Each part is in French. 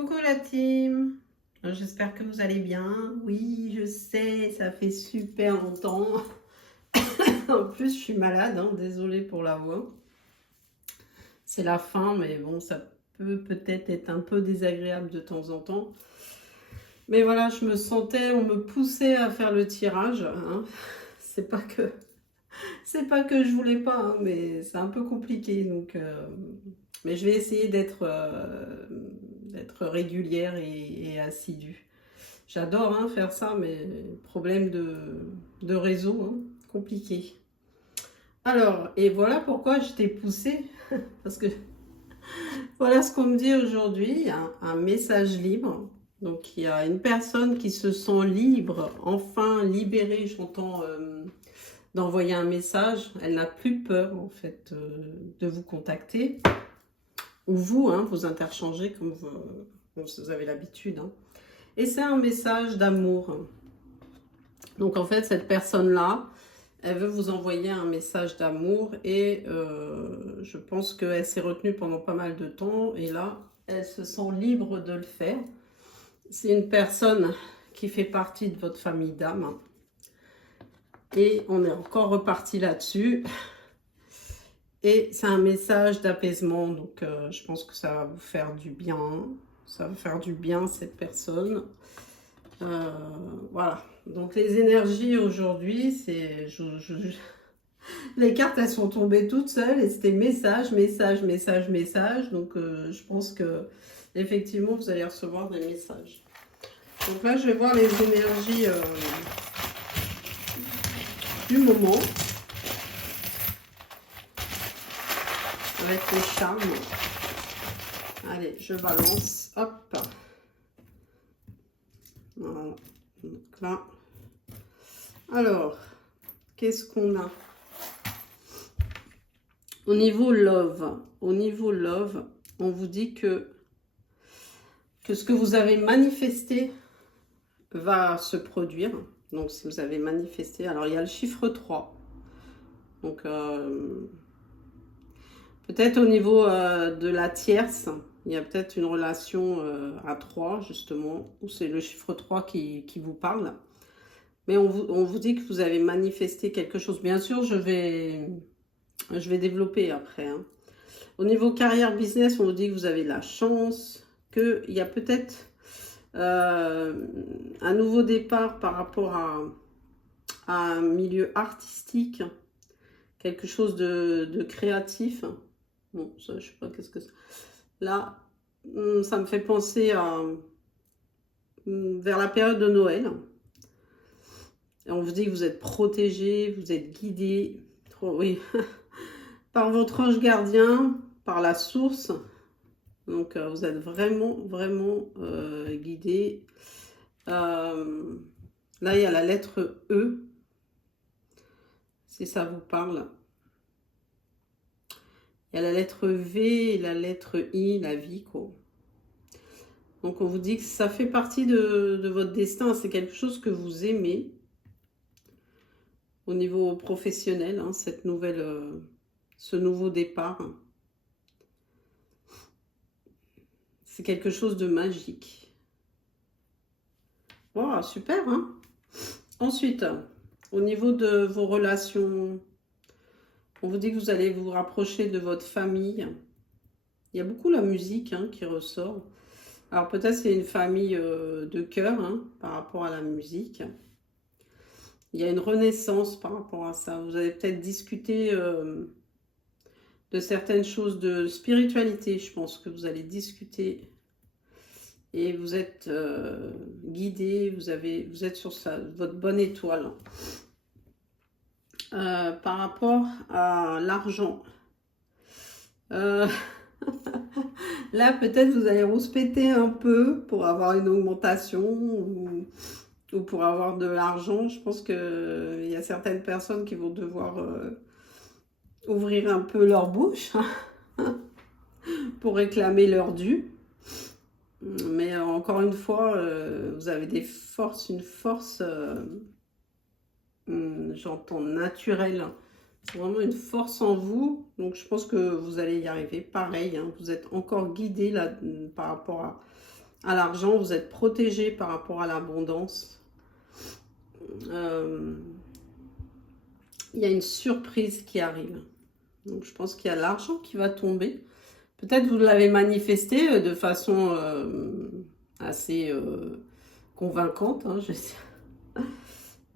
Coucou la team, j'espère que vous allez bien. Oui, je sais, ça fait super longtemps. En plus, je suis malade, hein, désolée pour la voix. C'est la fin, mais bon, ça peut peut-être être un peu désagréable de temps en temps. Mais voilà, je me sentais, on me poussait à faire le tirage, hein. C'est pas que, c'est pas que je voulais pas, hein, mais c'est un peu compliqué. Donc, mais je vais essayer d'être régulière et assidue. J'adore hein, faire ça, mais problème de réseau, hein, compliqué. Alors, et voilà pourquoi je t'ai poussé, parce que voilà ce qu'on me dit aujourd'hui, un message libre. Donc, il y a une personne qui se sent libre, enfin libérée, j'entends, d'envoyer un message. Elle n'a plus peur, en fait, de vous contacter. Ou vous, hein, vous interchangez comme vous avez l'habitude. Hein. Et c'est un message d'amour. Donc en fait, cette personne-là, elle veut vous envoyer un message d'amour et je pense qu'elle s'est retenue pendant pas mal de temps et là, elle se sent libre de le faire. C'est une personne qui fait partie de votre famille d'âme et on est encore reparti là-dessus. Et c'est un message d'apaisement, donc je pense que ça va vous faire du bien. Ça va faire du bien cette personne. Voilà. Donc les énergies aujourd'hui, c'est... Les cartes, elles sont tombées toutes seules et c'était message, message, message, message. Donc je pense que effectivement, vous allez recevoir des messages. Donc là, je vais voir les énergies du moment avec les charmes. Allez, je balance. Hop. Voilà. Donc là. Alors, qu'est-ce qu'on a? Au niveau love, on vous dit que ce que vous avez manifesté va se produire. Donc, si vous avez manifesté, alors il y a le chiffre 3. Donc, peut-être au niveau de la tierce, il y a peut-être une relation à 3, justement, où c'est le chiffre 3 qui vous parle. Mais on vous dit que vous avez manifesté quelque chose. Bien sûr, je vais développer après. Hein. Au niveau carrière business, on vous dit que vous avez la chance, qu'il y a peut-être un nouveau départ par rapport à un milieu artistique, quelque chose de créatif. Bon, ça, je sais pas qu'est-ce que c'est. Là, ça me fait penser vers la période de Noël. Et on vous dit que vous êtes protégé, vous êtes guidé. Oui. Par votre ange gardien, par la source. Donc, vous êtes vraiment, vraiment guidé. Là, il y a la lettre E, si ça vous parle. Il y a la lettre V et la lettre I, la vie, quoi. Donc, on vous dit que ça fait partie de votre destin. C'est quelque chose que vous aimez au niveau professionnel, hein, cette nouvelle... ce nouveau départ. C'est quelque chose de magique. Wow, super, hein? Ensuite, au niveau de vos relations, on vous dit que vous allez vous rapprocher de votre famille. Il y a beaucoup la musique hein, qui ressort. Alors peut-être c'est une famille de cœur hein, par rapport à la musique. Il y a une renaissance par rapport à ça. Vous allez peut-être discuter... de certaines choses de spiritualité, je pense que vous allez discuter et vous êtes guidé, vous êtes sur votre bonne étoile. Par rapport à l'argent, là peut-être vous allez rouspéter un peu pour avoir une augmentation ou pour avoir de l'argent. Je pense qu'il y a certaines personnes qui vont devoir... ouvrir un peu leur bouche pour réclamer leur dû. Mais encore une fois, vous avez une force, j'entends naturelle. C'est vraiment une force en vous. Donc je pense que vous allez y arriver. Pareil, hein, vous êtes encore guidé là par rapport à l'argent, vous êtes protégé par rapport à l'abondance. Il y a une surprise qui arrive. Donc je pense qu'il y a l'argent qui va tomber. Peut-être vous l'avez manifesté de façon assez convaincante, hein, je sais.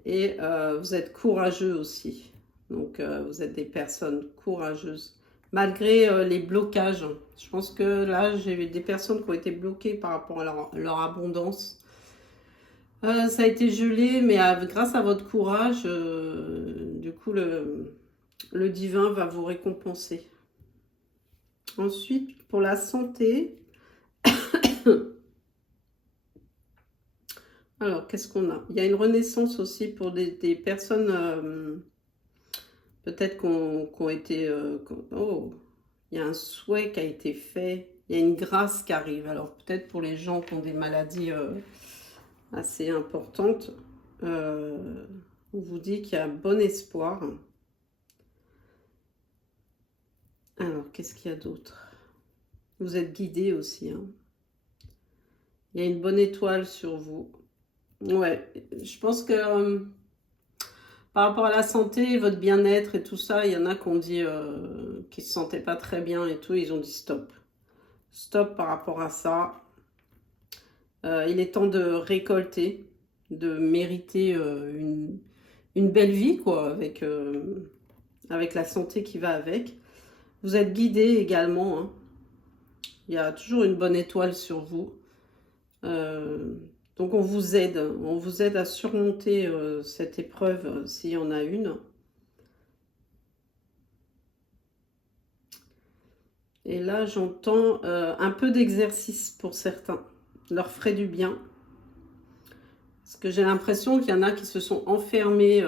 Et vous êtes courageux aussi. Donc vous êtes des personnes courageuses. Malgré les blocages. Je pense que là, j'ai vu des personnes qui ont été bloquées par rapport à leur abondance. Ça a été gelé, mais grâce à votre courage, du coup, le divin va vous récompenser. Ensuite, pour la santé. Alors, qu'est-ce qu'on a? Il y a une renaissance aussi pour des personnes, peut-être qu'on été... oh, il y a un souhait qui a été fait. Il y a une grâce qui arrive. Alors, peut-être pour les gens qui ont des maladies assez importantes, on vous dit qu'il y a bon espoir. Alors, qu'est-ce qu'il y a d'autre? Vous êtes guidé aussi. Hein. Il y a une bonne étoile sur vous. Ouais, je pense que par rapport à la santé, votre bien-être et tout ça, il y en a qui ont dit qu'ils ne se sentaient pas très bien et tout. Ils ont dit stop. Stop par rapport à ça. Il est temps de récolter, de mériter une belle vie, quoi, avec la santé qui va avec. Vous êtes guidé également. Hein. Il y a toujours une bonne étoile sur vous. Donc on vous aide à surmonter cette épreuve s'il y en a une. Et là j'entends un peu d'exercice pour certains, leur ferait du bien. Parce que j'ai l'impression qu'il y en a qui se sont enfermés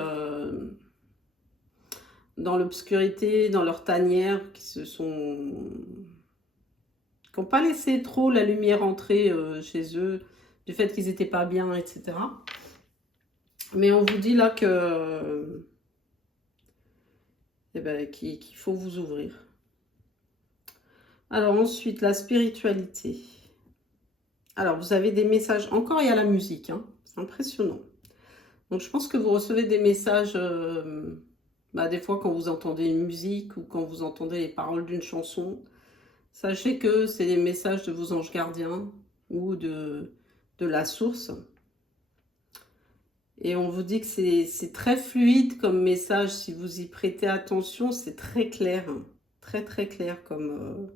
dans l'obscurité, dans leur tanière, qui n'ont pas laissé trop la lumière entrer chez eux, du fait qu'ils n'étaient pas bien, etc. Mais on vous dit là que qu'il faut vous ouvrir. Alors ensuite, la spiritualité. Alors, vous avez des messages. Encore, il y a la musique. Hein. C'est impressionnant. Donc, je pense que vous recevez des messages, des fois, quand vous entendez une musique ou quand vous entendez les paroles d'une chanson. Sachez que c'est des messages de vos anges gardiens ou de la source. Et on vous dit que c'est très fluide comme message. Si vous y prêtez attention, c'est très clair. Hein. Très, très clair comme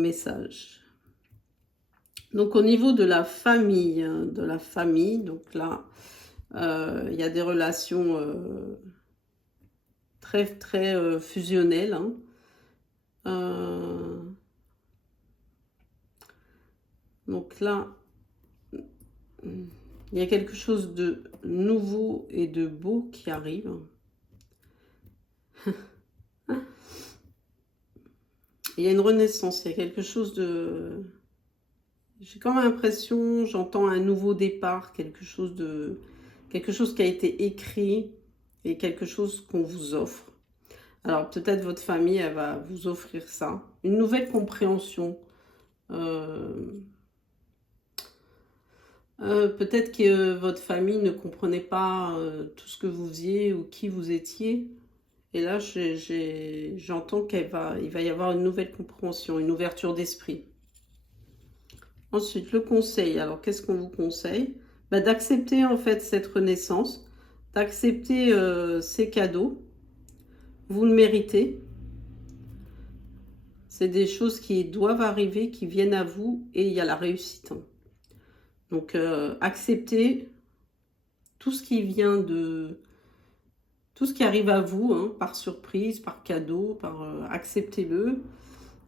message. Donc au niveau de la famille, donc là, il y a des relations très, très fusionnelles. Hein. Donc là, il y a quelque chose de nouveau et de beau qui arrive. Il y a une renaissance, il y a quelque chose de... J'ai quand même l'impression, j'entends un nouveau départ, quelque chose qui a été écrit et quelque chose qu'on vous offre. Alors peut-être votre famille, elle va vous offrir ça. Une nouvelle compréhension. Peut-être que votre famille ne comprenait pas tout ce que vous faisiez ou qui vous étiez. Et là, j'entends il va y avoir une nouvelle compréhension, une ouverture d'esprit. Ensuite, le conseil. Alors, qu'est-ce qu'on vous conseille? D'accepter en fait cette renaissance, d'accepter ces cadeaux. Vous le méritez. C'est des choses qui doivent arriver, qui viennent à vous et il y a la réussite. Donc, acceptez tout ce qui vient de... Tout ce qui arrive à vous, hein, par surprise, par cadeau, acceptez-le.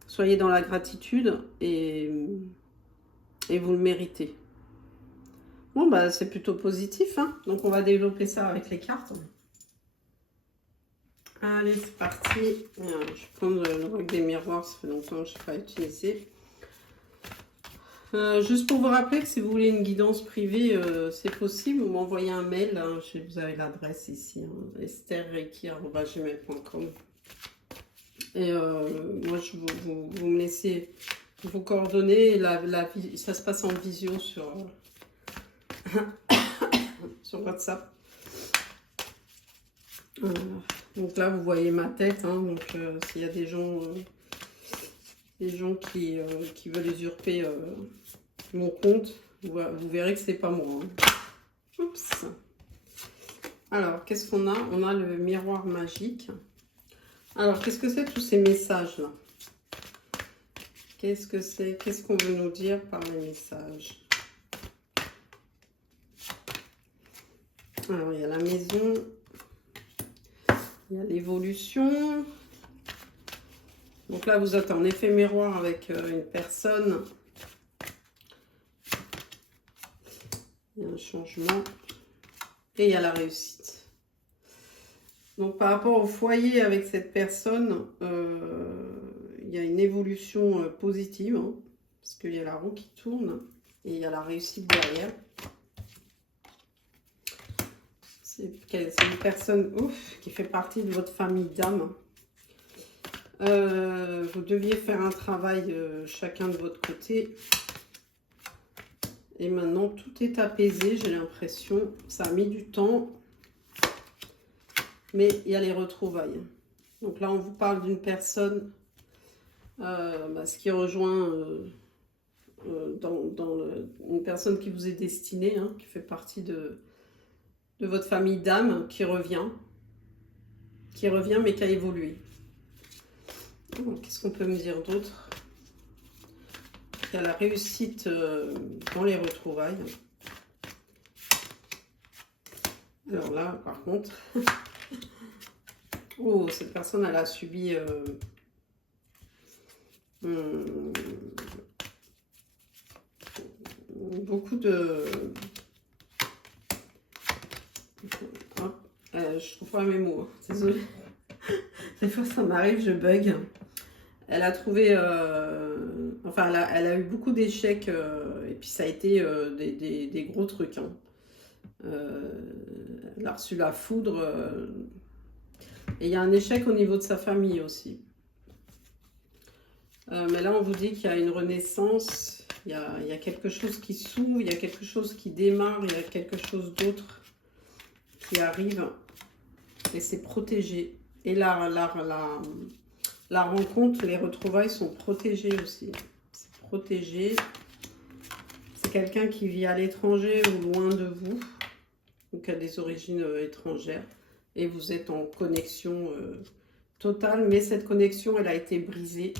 Soyez dans la gratitude et vous le méritez. Bon, c'est plutôt positif. Hein. Donc, on va développer ça avec les cartes. Allez, c'est parti. Je vais prendre le roc des miroirs, ça fait longtemps que je n'ai pas utilisé. Juste pour vous rappeler que si vous voulez une guidance privée, c'est possible. Vous m'envoyez un mail. Hein, vous avez l'adresse ici, hein, estherreiki@gmail.com. Et moi, vous me laissez vos coordonnées, ça se passe en visio sur, sur WhatsApp. Voilà. Donc là, vous voyez ma tête. Hein, donc s'il y a des gens qui veulent usurper mon compte, vous verrez que c'est pas moi. Hein. Oups. Alors, qu'est-ce qu'on a? On a le miroir magique. Alors, qu'est-ce que c'est tous ces messages-là? Qu'est-ce que c'est? Qu'est-ce qu'on veut nous dire par les messages? Alors, il y a la maison. Il y a l'évolution. Donc là, vous êtes en effet miroir avec une personne. Il y a un changement. Et il y a la réussite. Donc par rapport au foyer avec cette personne, il y a une évolution positive. Hein, parce qu'il y a la roue qui tourne. Et il y a la réussite derrière. C'est une personne qui fait partie de votre famille d'âme. Vous deviez faire un travail chacun de votre côté. Et maintenant, tout est apaisé, j'ai l'impression. Ça a mis du temps. Mais il y a les retrouvailles. Donc là, on vous parle d'une personne, ce qui rejoint une personne qui vous est destinée, hein, qui fait partie de votre famille d'âme, qui revient, mais qui a évolué. Qu'est-ce qu'on peut me dire d'autre? Il y a la réussite dans les retrouvailles. Alors là, par contre, oh, cette personne, elle a subi beaucoup de... je trouve pas mes mots, hein. Désolée. Des fois, ça m'arrive, je bug. Elle a trouvé... elle a eu beaucoup d'échecs. Et puis, ça a été des gros trucs. Hein. Elle a reçu la foudre. Et il y a un échec au niveau de sa famille aussi. Mais là, on vous dit qu'il y a une renaissance. Il y a quelque chose qui s'ouvre. Il y a quelque chose qui démarre. Il y a quelque chose d'autre qui arrive. Et c'est protégé. Et la rencontre, les retrouvailles sont protégées aussi. C'est protégé. C'est quelqu'un qui vit à l'étranger ou loin de vous. Ou qui a des origines étrangères. Et vous êtes en connexion totale. Mais cette connexion, elle a été brisée.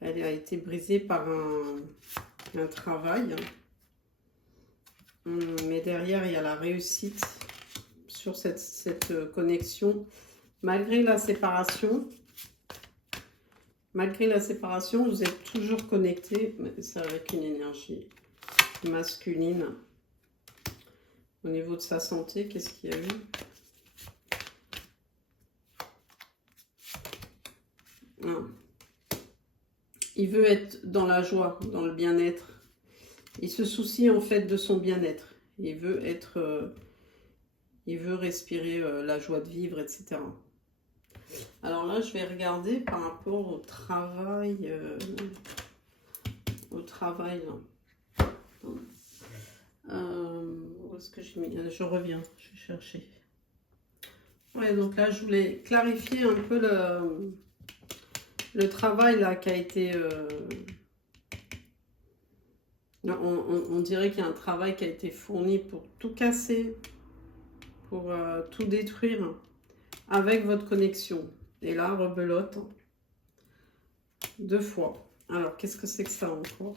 Elle a été brisée par un travail. Mais derrière, il y a la réussite sur cette connexion. Malgré la séparation, vous êtes toujours connectés. C'est avec une énergie masculine. Au niveau de sa santé, qu'est-ce qu'il y a eu? Non. Il veut être dans la joie, dans le bien-être. Il se soucie en fait de son bien-être. Il veut respirer la joie de vivre, etc. Alors là, je vais regarder par rapport au travail. Où est-ce que j'ai mis? Je reviens, je vais chercher. Ouais, donc là, je voulais clarifier un peu le travail là qui a été... on dirait qu'il y a un travail qui a été fourni pour tout casser, pour tout détruire avec votre connexion. Et là, rebelote 2 fois. Alors, qu'est-ce que c'est que ça encore?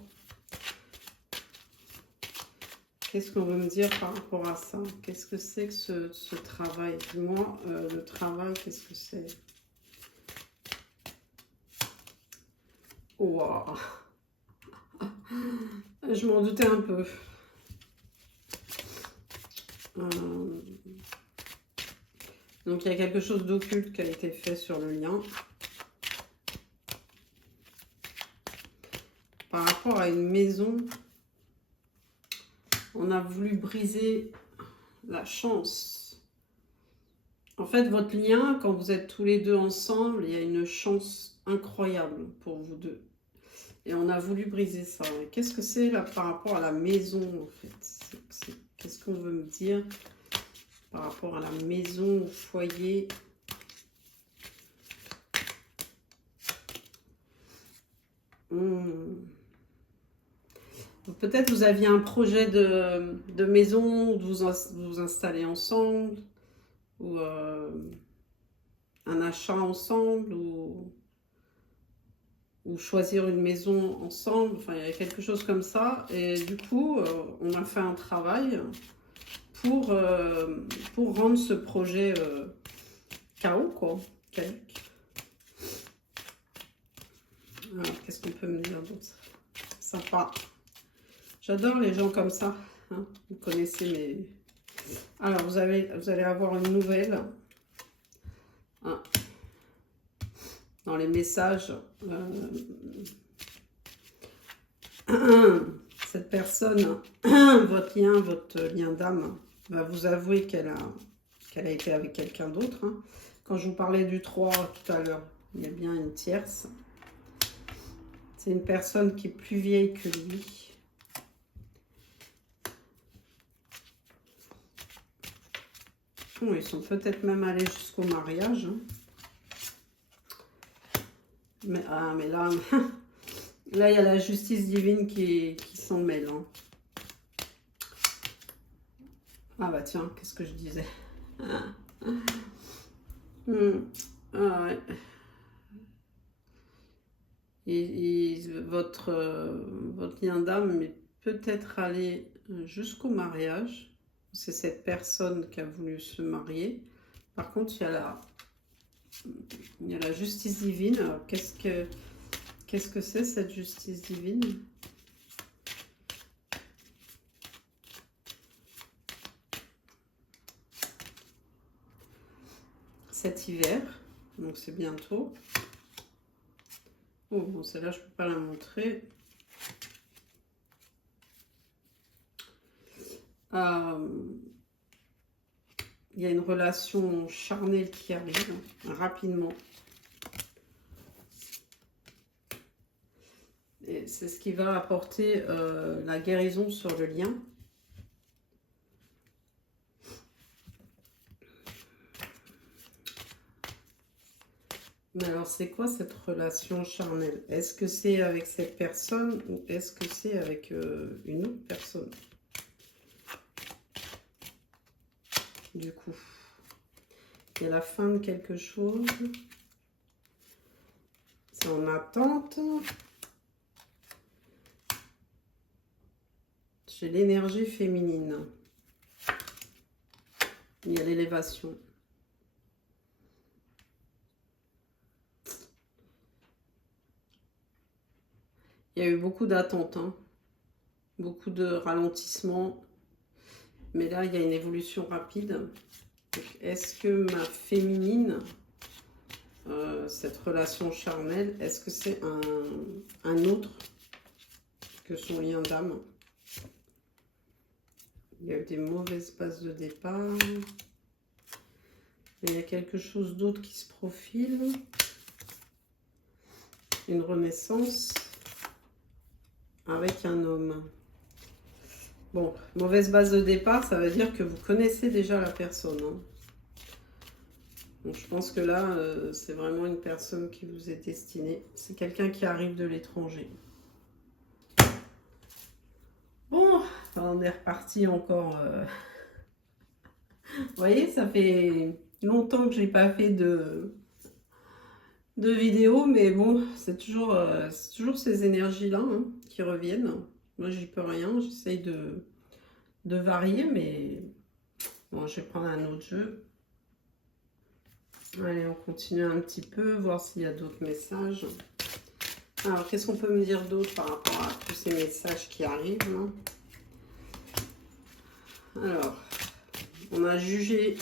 Qu'est-ce qu'on veut me dire par rapport à ça? Qu'est-ce que c'est que ce travail? Dis-moi, le travail, qu'est-ce que c'est? Waouh! Je m'en doutais un peu. Donc, il y a quelque chose d'occulte qui a été fait sur le lien. Par rapport à une maison, on a voulu briser la chance. En fait, votre lien, quand vous êtes tous les deux ensemble, il y a une chance incroyable pour vous deux. Et on a voulu briser ça. Qu'est-ce que c'est là par rapport à la maison en fait? Qu'est-ce qu'on veut me dire par rapport à la maison, au foyer? Peut-être vous aviez un projet de maison, de vous installer ensemble, ou un achat ensemble, ou choisir une maison ensemble. Enfin, il y avait quelque chose comme ça. Et du coup, on a fait un travail pour rendre ce projet chaos, quoi. Alors, qu'est-ce qu'on peut me dire d'autre? Sympa. J'adore les gens comme ça. Hein. Vous connaissez mes... Alors, vous allez avoir une nouvelle. Hein. Dans les messages. Cette personne, votre lien d'âme, va vous avouer qu'elle a été avec quelqu'un d'autre. Hein. Quand je vous parlais du 3 tout à l'heure, il y a bien une tierce. C'est une personne qui est plus vieille que lui. Bon, ils sont peut-être même allés jusqu'au mariage. Hein. Mais là, là, il y a la justice divine qui s'en mêle. Hein. Ah bah tiens, qu'est-ce que je disais? Ah ouais. Et votre lien d'âme est peut-être allé jusqu'au mariage. C'est cette personne qui a voulu se marier. Par contre, il y a la justice divine. Alors, qu'est-ce que c'est cette justice divine? Cet hiver, donc c'est bientôt. Oh, bon, celle-là, je ne peux pas la montrer. Il y a une relation charnelle qui arrive rapidement. Et c'est ce qui va apporter la guérison sur le lien. Mais alors, c'est quoi cette relation charnelle? Est-ce que c'est avec cette personne ou est-ce que c'est avec une autre personne? Du coup, il y a la fin de quelque chose. C'est en attente. J'ai l'énergie féminine. Il y a l'élévation. Il y a eu beaucoup d'attentes, hein. Beaucoup de ralentissement. Mais là, il y a une évolution rapide. Est-ce que ma féminine, cette relation charnelle, est-ce que c'est un autre que son lien d'âme? Il y a eu des mauvaises bases de départ. Il y a quelque chose d'autre qui se profile. Une renaissance avec un homme. Bon, mauvaise base de départ, ça veut dire que vous connaissez déjà la personne. Hein. Donc je pense que là, c'est vraiment une personne qui vous est destinée. C'est quelqu'un qui arrive de l'étranger. Bon, on est reparti encore. Vous voyez, ça fait longtemps que je n'ai pas fait de vidéo, mais bon, c'est toujours ces énergies-là hein, qui reviennent. Moi, j'y peux rien, j'essaye de varier, mais bon, je vais prendre un autre jeu. Allez, on continue un petit peu, voir s'il y a d'autres messages. Alors, qu'est-ce qu'on peut me dire d'autre par rapport à tous ces messages qui arrivent hein? Alors, on a jugé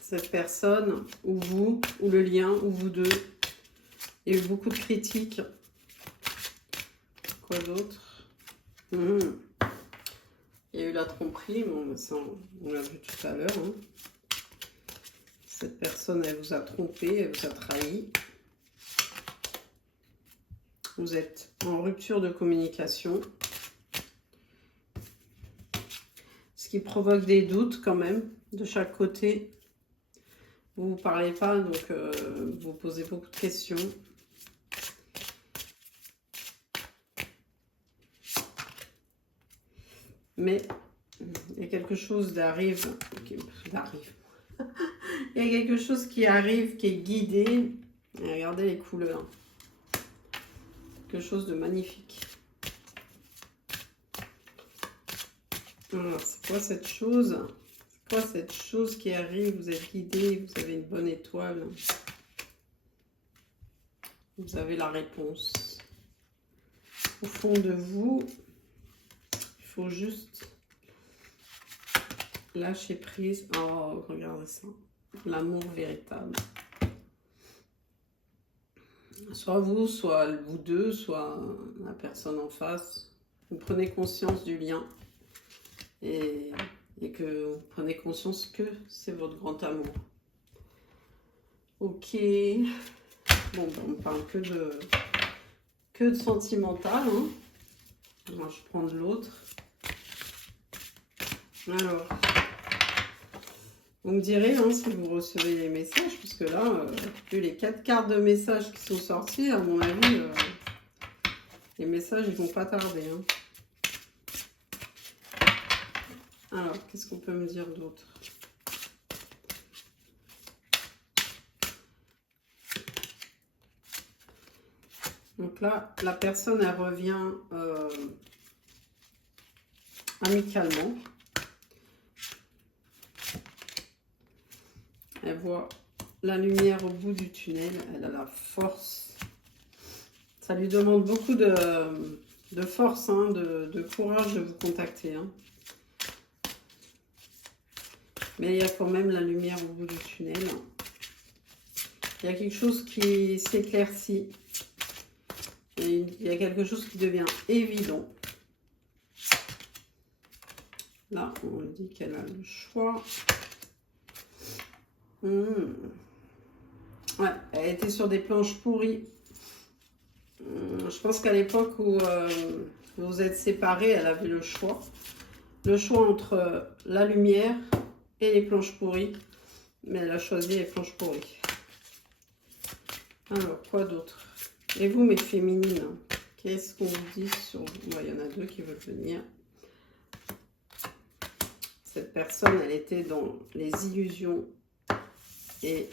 cette personne, ou vous, ou le lien, ou vous deux. Il y a eu beaucoup de critiques. Quoi d'autre? Il y a eu la tromperie, bon, ça, on l'a vu tout à l'heure. Hein. Cette personne, elle vous a trompé, elle vous a trahi. Vous êtes en rupture de communication. Ce qui provoque des doutes quand même de chaque côté. Vous ne parlez pas, donc vous posez beaucoup de questions. Mais il y a quelque chose d'arrive. Il y a quelque chose qui arrive, qui est guidé. Et regardez les couleurs. Quelque chose de magnifique. Alors, c'est quoi cette chose? C'est quoi cette chose qui arrive? Vous êtes guidé, vous avez une bonne étoile. Vous avez la réponse. Au fond de vous, il faut juste lâcher prise. Oh, regardez ça. L'amour véritable. Soit vous deux, soit la personne en face. Vous prenez conscience du lien et que vous prenez conscience que c'est votre grand amour. Ok. Bon, ben, on parle que de sentimental. Hein. Moi, je prends de l'autre. Alors, vous me direz hein, si vous recevez les messages, parce que là, vu les 4 cartes de messages qui sont sorties, à mon avis, les messages, ils vont pas tarder. Hein. Alors, qu'est-ce qu'on peut me dire d'autre? Donc là, la personne, elle revient amicalement. Elle voit la lumière au bout du tunnel. Elle a la force. Ça lui demande beaucoup de force, hein, de courage de vous contacter. Hein. Mais il y a quand même la lumière au bout du tunnel. Il y a quelque chose qui s'éclaircit. Il y a quelque chose qui devient évident. Là, on dit qu'elle a le choix. Ouais, elle était sur des planches pourries. Je pense qu'à l'époque où vous vous êtes séparés, elle avait le choix. Le choix entre la lumière et les planches pourries. Mais elle a choisi les planches pourries. Alors, quoi d'autre? Et vous, mes féminines, qu'est-ce qu'on vous dit sur vous? Il y en a deux qui veulent venir. Cette personne, elle était dans les illusions et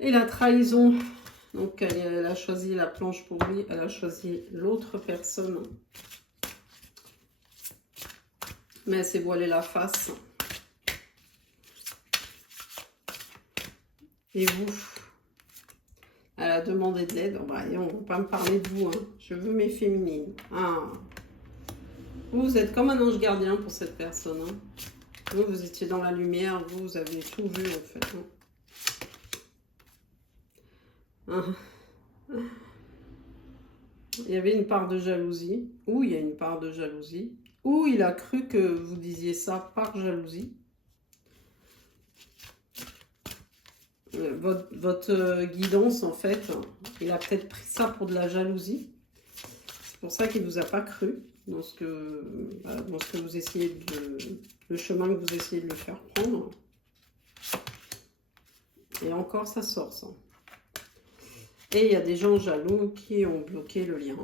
la trahison. Donc, elle a choisi la planche pour lui. Elle a choisi l'autre personne. Mais elle s'est voilée la face. Et vous, elle a demandé de l'aide. Oh, bah, on ne va pas me parler de vous. Hein. Je veux mes féminines. Ah. Vous êtes comme un ange gardien pour cette personne. Hein. Vous étiez dans la lumière. Vous avez tout vu en fait. Hein. Ah. Il y avait une part de jalousie. Ou il y a une part de jalousie. Ou il a cru que vous disiez ça par jalousie. Votre guidance, en fait, il a peut-être pris ça pour de la jalousie. C'est pour ça qu'il ne vous a pas cru dans ce que vous essayez le chemin que vous essayez de lui faire prendre. Et encore, ça sort, ça. Et il y a des gens jaloux qui ont bloqué le lien.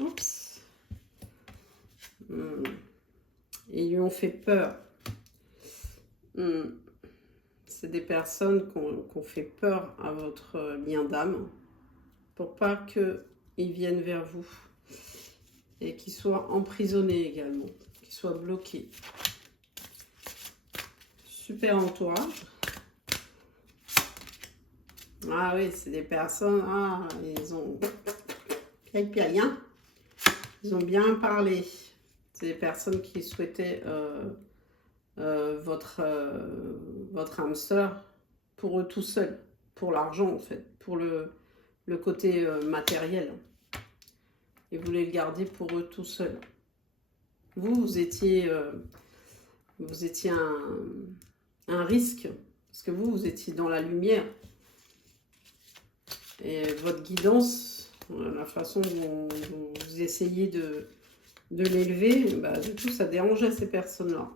Oups. Ils lui ont fait peur. C'est des personnes qui ont fait peur à votre lien d'âme pour pas qu'ils viennent vers vous et qu'ils soient emprisonnés également, qu'ils soient bloqués. Super entourage. Ah oui, c'est des personnes, ils ont rien. Ils ont bien parlé. C'est des personnes qui souhaitaient votre âme sœur pour eux tout seuls, pour l'argent en fait, pour le côté matériel. Ils voulaient le garder pour eux tout seuls. Vous étiez un risque, parce que vous étiez dans la lumière. Et votre guidance, la façon dont vous essayez de l'élever, bah, du coup, ça dérangeait ces personnes-là.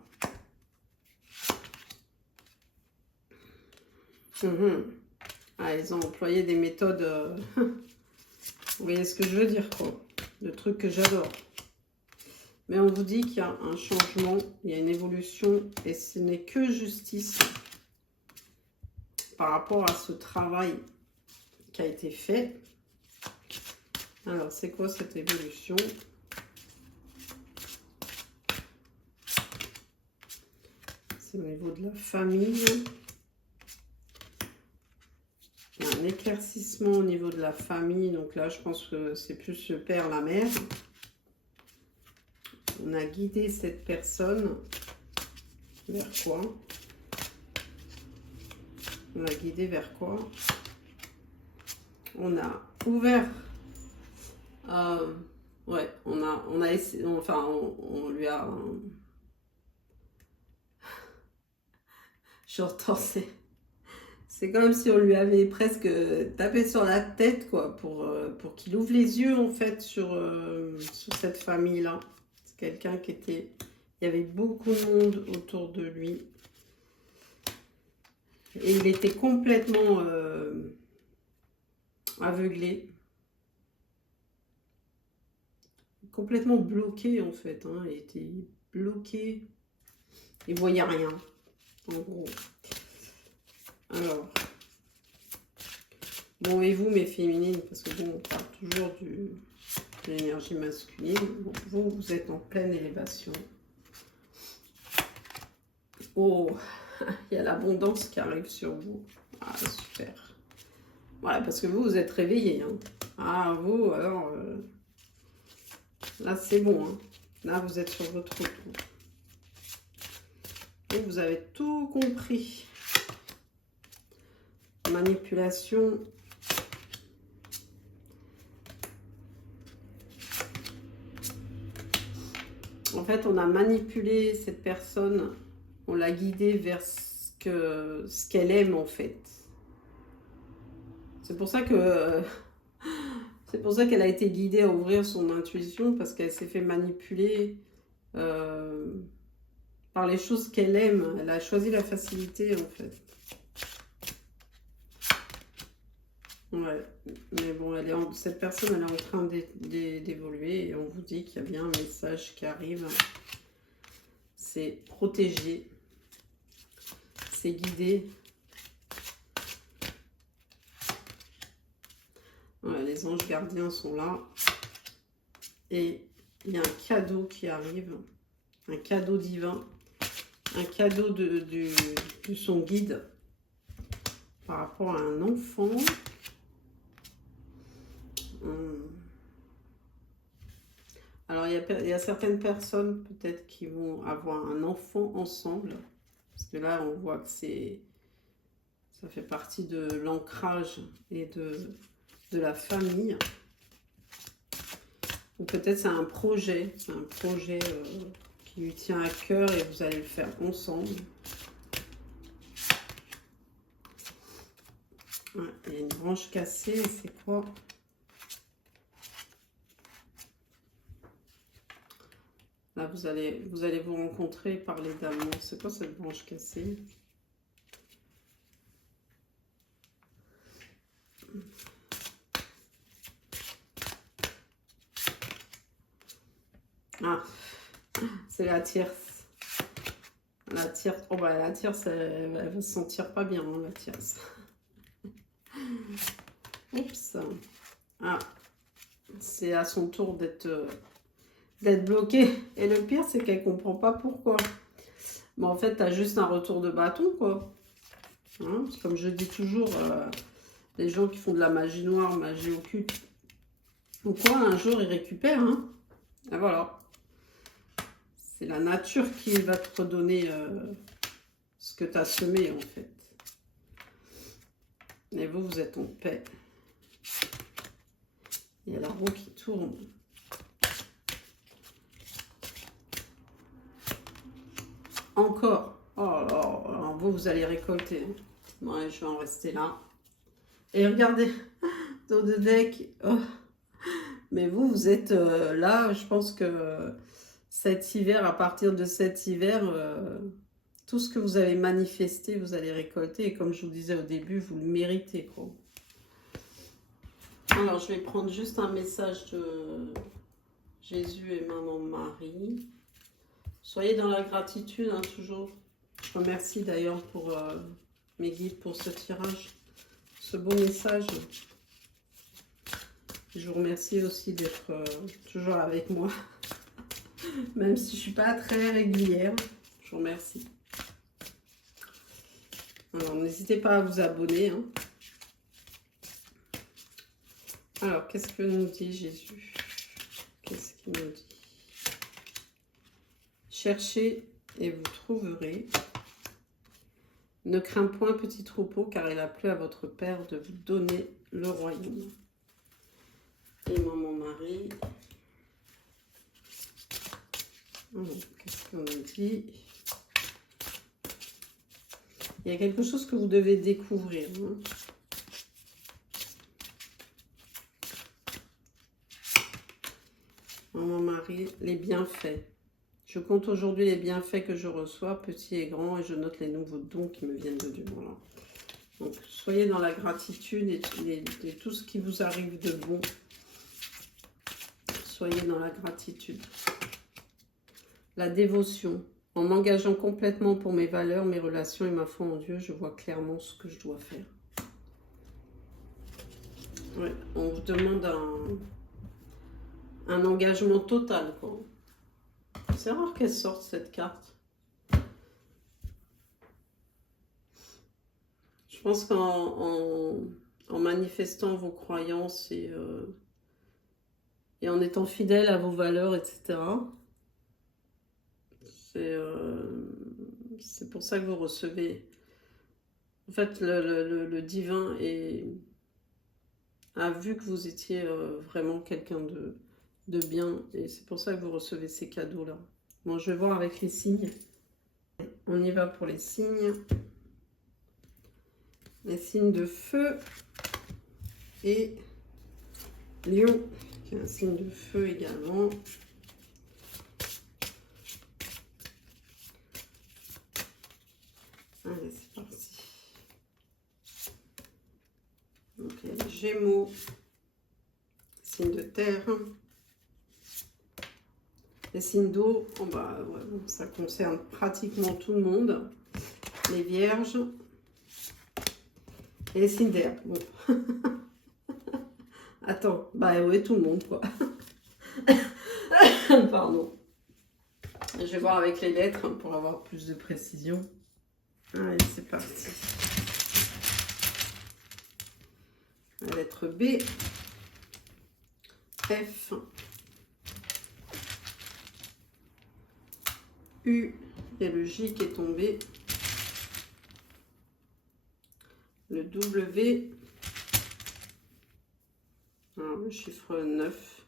Ah, ils ont employé des méthodes... vous voyez ce que je veux dire, quoi. De trucs que j'adore. Mais on vous dit qu'il y a un changement, il y a une évolution, et ce n'est que justice par rapport à ce travail qui a été fait. Alors, c'est quoi cette évolution? C'est au niveau de la famille. Il y a un éclaircissement au niveau de la famille. Donc là, je pense que c'est plus le père, la mère. On a guidé cette personne vers quoi? On a guidé vers quoi? On a ouvert... ouais, on a essayé... Enfin, on lui a... J'entends, c'est comme si on lui avait presque tapé sur la tête, quoi, pour qu'il ouvre les yeux, en fait, sur cette famille-là. C'est quelqu'un qui était... Il y avait beaucoup de monde autour de lui. Et il était complètement aveuglé. Complètement bloqué, en fait. Hein. Il était bloqué. Il ne voyait rien, en gros. Alors, bon, et vous, mes féminines, parce que bon, on parle toujours de l'énergie masculine. Bon, vous êtes en pleine élévation. Oh, il y a l'abondance qui arrive sur vous. Ah, super. Voilà, parce que vous êtes réveillés. Hein. Ah, vous, alors, là, c'est bon. Hein. Là, vous êtes sur votre retour. Et vous avez tout compris. Manipulation. En fait, on a manipulé cette personne, on l'a guidée vers ce qu'elle aime, en fait. C'est pour ça que c'est pour ça qu'elle a été guidée à ouvrir son intuition, parce qu'elle s'est fait manipuler par les choses qu'elle aime. Elle a choisi la facilité, en fait. Ouais, mais bon, cette personne, elle est en train d'évoluer et on vous dit qu'il y a bien un message qui arrive. C'est protégé, c'est guidé. Ouais, les anges gardiens sont là. Et il y a un cadeau qui arrive, un cadeau divin, un cadeau de son guide par rapport à un enfant. Alors, il y a certaines personnes peut-être qui vont avoir un enfant ensemble. Parce que là, on voit que ça fait partie de l'ancrage et de la famille. Ou peut-être c'est un projet qui lui tient à cœur et vous allez le faire ensemble. Ouais, il y a une branche cassée, c'est quoi ? Là, vous allez vous rencontrer et parler d'amour. C'est quoi cette branche cassée? Ah, c'est la tierce. La tierce. Oh bah la tierce, elle va se sentir pas bien, hein, la tierce. Oups. Ah, c'est à son tour d'être bloquée. Et le pire, c'est qu'elle comprend pas pourquoi. Mais en fait, tu as juste un retour de bâton, quoi. Hein, comme je dis toujours, les gens qui font de la magie noire, magie occulte, ou quoi, un jour, ils récupèrent. Hein. Et voilà. C'est la nature qui va te redonner ce que tu as semé, en fait. Et vous, vous êtes en paix. Il y a la roue qui tourne. Encore. Oh là là, alors vous allez récolter. Ouais, je vais en rester là. Et regardez, Dos de deck. Oh. Mais vous êtes là, je pense que cet hiver, à partir de cet hiver, tout ce que vous avez manifesté, vous allez récolter. Et comme je vous disais au début, vous le méritez, quoi. Alors, je vais prendre juste un message de Jésus et Maman Marie. Soyez dans la gratitude, hein, toujours. Je remercie d'ailleurs pour mes guides pour ce tirage, ce beau message. Je vous remercie aussi d'être toujours avec moi, même si je ne suis pas très régulière. Je vous remercie. Alors, n'hésitez pas à vous abonner. Hein. Alors, qu'est-ce que nous dit Jésus? Qu'est-ce qu'il nous dit? Cherchez et vous trouverez. Ne crains point, petit troupeau, car il a plu à votre Père de vous donner le royaume. Et Maman Marie. Qu'est-ce qu'on nous dit? Il y a quelque chose que vous devez découvrir. Hein. Maman Marie, les bienfaits. Je compte aujourd'hui les bienfaits que je reçois, petits et grands, et je note les nouveaux dons qui me viennent de Dieu. Voilà. Donc, soyez dans la gratitude et tout ce qui vous arrive de bon. Soyez dans la gratitude. La dévotion. En m'engageant complètement pour mes valeurs, mes relations et ma foi en Dieu, je vois clairement ce que je dois faire. Ouais, on vous demande un engagement total, quoi. C'est rare qu'elle sorte cette carte. Je pense qu'en manifestant vos croyances et en étant fidèle à vos valeurs, etc., c'est pour ça que vous recevez. En fait, le divin a vu que vous étiez vraiment quelqu'un de bien, et c'est pour ça que vous recevez ces cadeaux-là. Bon, je vais voir avec les signes. On y va pour les signes. Les signes de feu et Lion, qui est un signe de feu également. Allez, c'est parti. Donc, il y a les Gémeaux, signe de terre. Les signes d'eau, oh bah, ouais, ça concerne pratiquement tout le monde. Les Vierges et les signes d'air. Bon. Attends, bah oui, tout le monde, quoi. Pardon. Je vais voir avec les lettres pour avoir plus de précision. Allez, c'est parti. La lettre B, F, U, il y a le J qui est tombé, le W, alors le chiffre 9,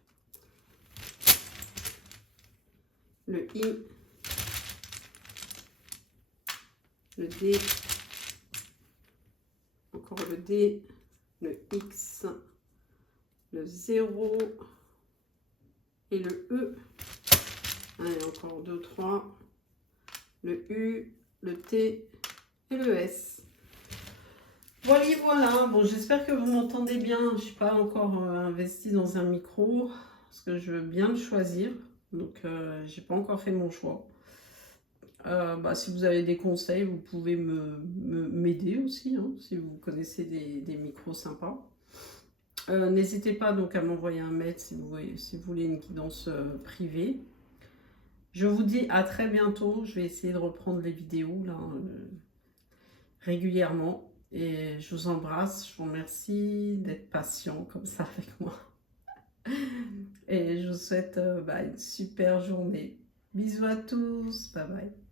le I, le D, encore le D, le X, le 0 et le E. Allez, encore 2, 3. Le U, le T et le S. Voilà, voilà. Bon, j'espère que vous m'entendez bien. Je ne suis pas encore investie dans un micro parce que je veux bien le choisir. Donc, j'ai pas encore fait mon choix. Si vous avez des conseils, vous pouvez m'aider aussi, hein, si vous connaissez des micros sympas. N'hésitez pas donc à m'envoyer un mail si vous voulez une guidance privée. Je vous dis à très bientôt. Je vais essayer de reprendre les vidéos là, régulièrement. Et je vous embrasse. Je vous remercie d'être patient comme ça avec moi. Et je vous souhaite une super journée. Bisous à tous. Bye bye.